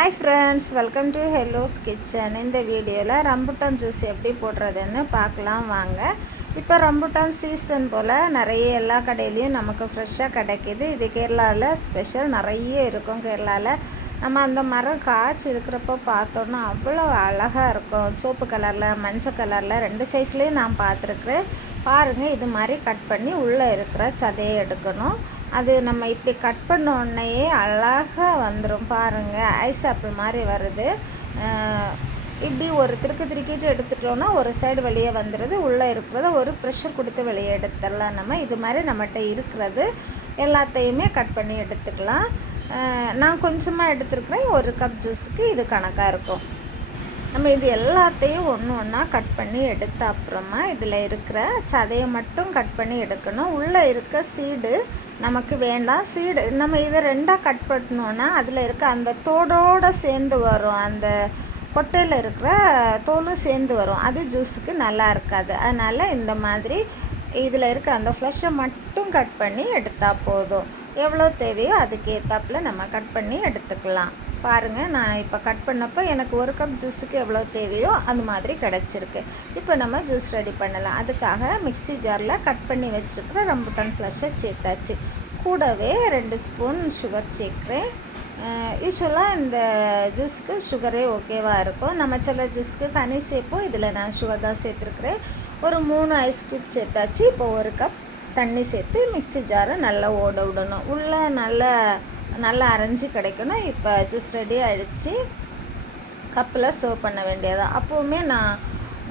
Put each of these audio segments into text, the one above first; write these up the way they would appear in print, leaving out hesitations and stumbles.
Hi friends, welcome to ஹெல்லோஸ் kitchen. இந்த வீடியோவில் rambutan juice எப்படி போடுறதுன்னு பார்க்கலாம் வாங்க. இப்போ ரம்புட்டான் சீசன் போல் நிறைய எல்லா கடையிலையும் நமக்கு ஃப்ரெஷ்ஷாக கிடைக்கிது. இது கேரளாவில் ஸ்பெஷல், நிறைய இருக்கும் கேரளாவில். நம்ம அந்த மரம் காய்ச்சி இருக்கிறப்போ பார்த்தோன்னா அவ்வளோ அழகாக இருக்கும். சோப்பு கலரில், மஞ்சள் கலரில், 2 சைஸ்லேயும் நான் பார்த்துருக்குறேன். பாருங்கள், இது மாதிரி கட் பண்ணி உள்ளே இருக்கிற சதையை எடுக்கணும். அது நம்ம இப்படி கட் பண்ண உடனேயே அழகாக வந்துடும். பாருங்கள், ஐஸ் ஆப்பிள் மாதிரி வருது. இப்படி ஒரு திருக்கிட்டு எடுத்துட்டோன்னா ஒரு சைடு வெளியே வந்துடுது. உள்ளே இருக்கிறத ஒரு ப்ரெஷர் கொடுத்து வெளியே எடுத்துடலாம். நம்ம இது மாதிரி நம்மகிட்ட இருக்கிறது எல்லாத்தையுமே கட் பண்ணி எடுத்துக்கலாம். நான் கொஞ்சமாக எடுத்துருக்குறேன். 1 கப் ஜூஸுக்கு இது கணக்காக இருக்கும். நம்ம இது எல்லாத்தையும் ஒன்று ஒன்றா கட் பண்ணி எடுத்த அப்புறமா இதில் இருக்கிற சதையை மட்டும் கட் பண்ணி எடுக்கணும். உள்ளே இருக்க சீடு நமக்கு வேண்டாம். சீடு நம்ம இதை 2ஆக கட் பண்ணோன்னா அதில் இருக்க அந்த தோடோடு சேர்ந்து வரும். அந்த கொட்டையில் இருக்கிற தோலும் சேர்ந்து வரும். அது ஜூஸுக்கு நல்லா இருக்காது. அதனால் இந்த மாதிரி இதில் இருக்க அந்த ஃப்ளஷை மட்டும் கட் பண்ணி எடுத்தால் போதும். எவ்வளோ தேவையோ அதுக்கு ஏற்றாப்புல நம்ம கட் பண்ணி எடுத்துக்கலாம். பாருங்கள், நான் இப்போ கட் பண்ணப்போ எனக்கு 1 கப் ஜூஸுக்கு எவ்வளோ தேவையோ அது மாதிரி கிடச்சிருக்கு. இப்போ நம்ம ஜூஸ் ரெடி பண்ணலாம். அதுக்காக மிக்ஸி ஜாரில் கட் பண்ணி வச்சுருக்கிற ரம்புட்டான் ஃப்ளஷை சேர்த்தாச்சு. கூடவே 2 ஸ்பூன் சுகர் சேர்க்குறேன். யூஸ்வலாக இந்த ஜூஸுக்கு சுகரே ஓகேவாக இருக்கும். நம்ம சில ஜூஸுக்கு தனி சேர்ப்போம். இதில் நான் சுகர் தான் சேர்த்துருக்குறேன். ஒரு 3 ஐஸ் க்யூப் சேர்த்தாச்சு. இப்போ 1 கப் தண்ணி சேர்த்து மிக்ஸி ஜாரை நல்லா ஓட விடணும். உள்ளே நல்லா அரைஞ்சி கிடைக்கணும். இப்போ ஜூஸ் ரெடி ஆகிடுச்சு. கப்பில் சர்வ் பண்ண வேண்டியதான். அப்போவுமே நான்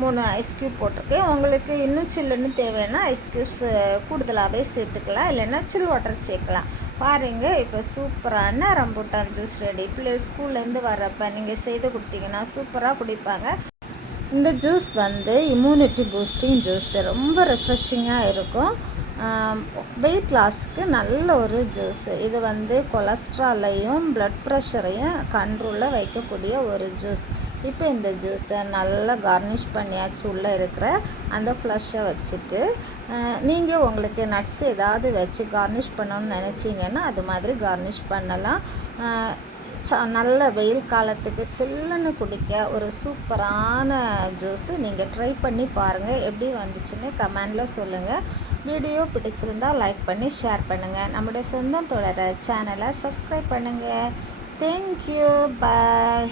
3 ஐஸ் க்யூப் போட்டிருக்கேன். உங்களுக்கு இன்னும் சில்லுன்னு தேவைன்னா ஐஸ் க்யூப்ஸ் கூடுதலாகவே சேர்த்துக்கலாம், இல்லைன்னா சில் வாட்டர் சேர்க்கலாம். பாருங்கள், இப்போ சூப்பரான ரம்புட்டான் ஜூஸ் ரெடி. பிள்ளைகள் ஸ்கூல்லேருந்து வர்றப்போ நீங்கள் செய்து கொடுத்தீங்கன்னா சூப்பராக குடிப்பாங்க. இந்த ஜூஸ் இம்யூனிட்டி பூஸ்டிங் ஜூஸ், ரொம்ப ரெஃப்ரெஷிங்காக இருக்கும். வெயிட் லாஸுக்கு நல்ல ஒரு ஜூஸ். இது கொலஸ்ட்ராலையும் ப்ளட் ப்ரெஷரையும் கண்ட்ரோலில் வைக்கக்கூடிய ஒரு ஜூஸ். இப்போ இந்த ஜூஸை நல்லா கார்னிஷ் பண்ணியாச்சு. உள்ளே இருக்கிற அந்த ஃப்ளஷை வச்சுட்டு நீங்கள் உங்களுக்கு நட்ஸ் ஏதாவது வச்சு கார்னிஷ் பண்ணணும்னு நினச்சிங்கன்னா அது மாதிரி கார்னிஷ் பண்ணலாம். நல்ல வெயில் காலத்துக்கு சில்லுன்னு குடிக்க ஒரு சூப்பரான ஜூஸு. நீங்கள் ட்ரை பண்ணி பாருங்கள். எப்படி வந்துச்சுன்னு கமெண்டில் சொல்லுங்கள். வீடியோ பிடிச்சிருந்தால் லைக் பண்ணி ஷேர் பண்ணுங்கள். நம்முடைய சொந்தம் தொடர சேனலை சப்ஸ்கிரைப் பண்ணுங்கள். தேங்க்யூ, பாய்.